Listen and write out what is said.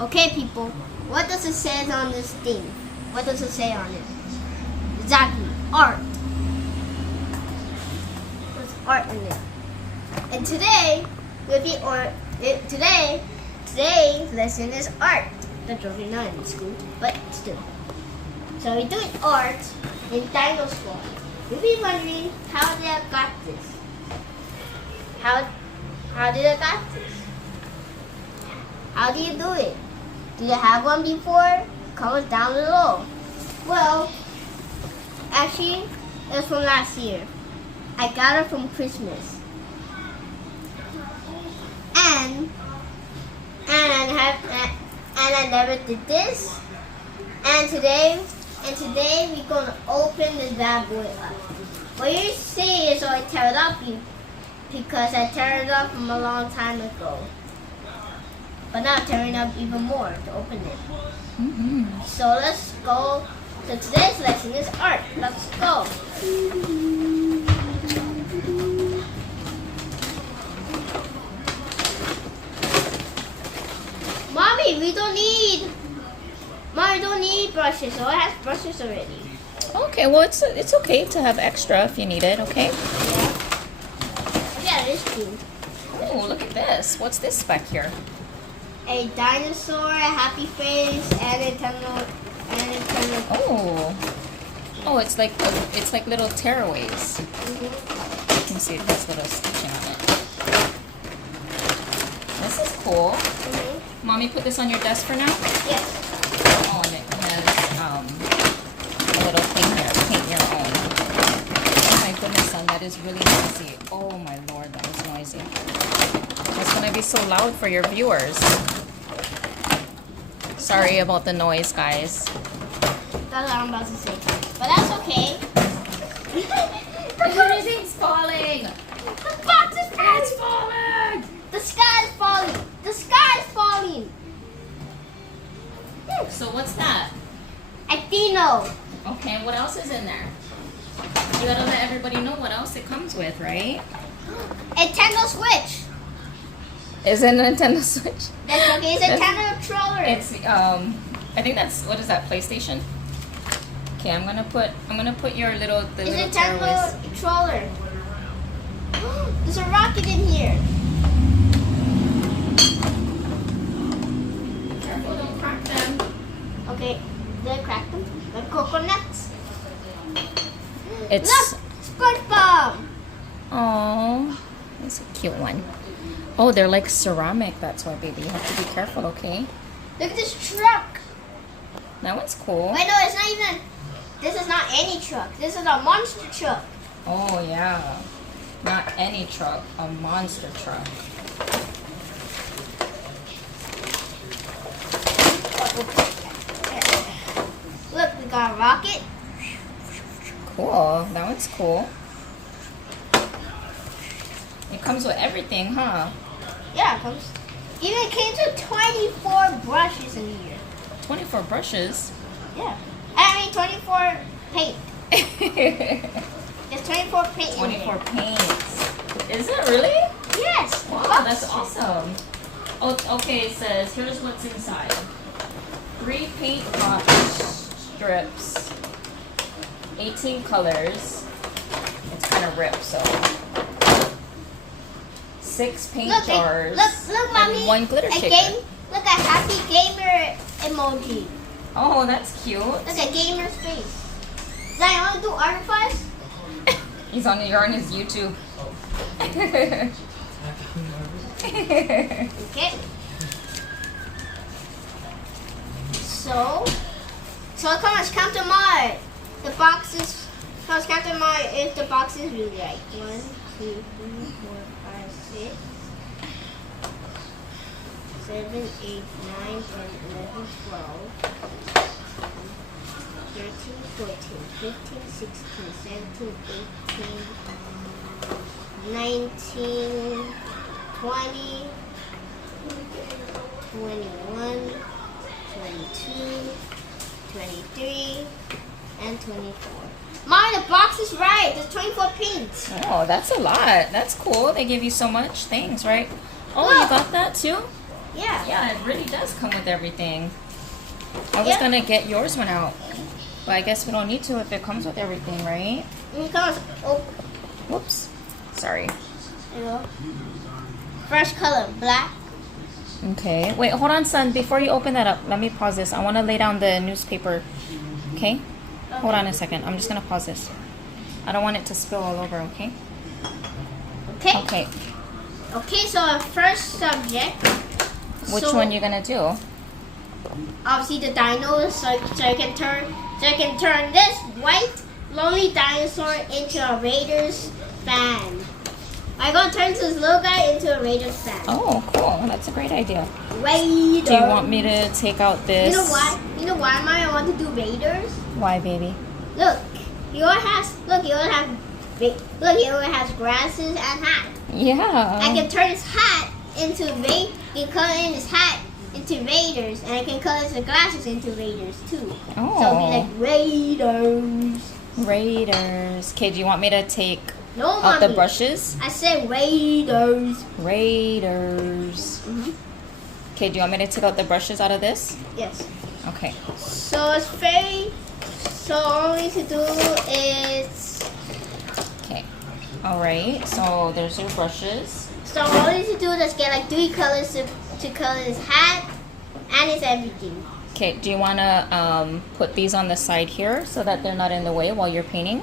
Okay, people. What does it say on this thing? What does it say on it? Exactly. Art. There's art in it. And today, we'll be art. Today's lesson is art. That's really not in school, but still. So we're doing art in Dino Squad. You'll be wondering how they have got this. How did I got this? How do you do it? Do you have one before? Comment down below. Well, actually, it was from last year. I got it from Christmas. And I never did this. And today we're gonna open this bad boy up. What you see is I tear it up because I tear it up from a long time ago. But now I'm tearing up even more to open it. So let's go. So today's lesson is art. Let's go. Mommy, we don't need brushes. So I have brushes already. Okay, well it's okay to have extra if you need it. Okay. Yeah, this too. Oh, look at this. What's this back here? A dinosaur, a happy face, and a tunnel. Oh, it's like little tearaways. You can see it has little stitching on it. This is cool. Mommy, put this on your desk for now. Yes. Oh, and it has a little thing here. Paint your own. Oh my goodness, son, that is really noisy. Oh my lord, that was noisy. It's gonna be so loud for your viewers. Sorry about the noise, guys. That's what I'm about to say. But that's okay. Everything's falling. The box is falling. It's falling. The sky is falling. The sky is falling. So what's that? A Dino. Okay, what else is in there? You gotta let everybody know what else it comes with, right? A Nintendo Switch. Is it a Nintendo Switch? That's okay. It's a Nintendo controller. It's I think that's, what is that, PlayStation? Okay, I'm gonna put your little It's a little Nintendo tearaways. controller. There's a rocket in here. Careful, don't crack them. Okay, did I crack them? The coconuts. It's Look, SpongeBob. oh, that's a cute one. Oh, they're like ceramic. That's why, baby. You have to be careful, okay? Look at this truck. That one's cool. Wait, no, it's not even. This is not any truck. This is a monster truck. Oh yeah, not any truck, a monster truck. Look, we got a rocket. Cool. That one's cool. It comes with everything, huh? Yeah, it comes. Even came to 24 brushes in here. 24 brushes. Yeah. I mean 24 paint. There's 24 paint in 24 there. paints. Is it really? Yes. Wow, that's awesome. Oh, okay, it says, here's what's inside. 3 paint pot strips, 18 colors. It's kind of ripped, so. 6 paint jars. Look, mommy. And 1 glitter shaker. Look, a happy gamer emoji. Oh, that's cute. Look at gamer's face. Zion, want to do art with us? You're on his YouTube. Okay. So come on, count them all. The boxes. Come on, count them all if the box is really right. 1, 2, 3, 4, 5, 6, 7, 8, 9, 10, 11, 12, 13, 14, 15, 16, 17, 18, 19, 20, 21, 22, 23, and 24. Mom, the box is right. There's 24 pins. Oh, that's a lot. That's cool. They give you so much things, right? Oh, you got that too? Yeah. Yeah, it really does come with everything. I was Yeah. gonna get yours one out, but I guess we don't need to if it comes with everything, right? It comes. Oh, Whoops. Sorry. you know. First color, black. Okay. Wait, hold on, son. Before you open that up, let me pause this. I want to lay down the newspaper. Okay? Hold on a second. I'm just gonna pause this. I don't want it to spill all over. Okay? Okay. Okay. Okay. So our first subject. Which so one you gonna do? Obviously the dino, so I can turn this white lonely dinosaur into a Raiders fan. I'm gonna turn this little guy into a Raiders fan. Oh, cool. That's a great idea. Raiders. Do you want me to take out this? You know why? You know why I want to do Raiders? Why, baby? Look, he only has glasses and hat. Yeah. I can turn his hat into can color in his hat into Raiders, and I can color his glasses into Raiders too. Oh. So it'll be like Raiders. Raiders. Okay, do you want me to take No, out the Mommy. brushes? I said Raiders. Raiders. Okay, do you want me to take out the brushes out of this? Yes. Okay. So it's very. So all we need to do is. Okay. All right. So there's your brushes. So all we need to do is get like 3 colors to color his hat and his everything. Okay. Do you want to put these on the side here so that they're not in the way while you're painting?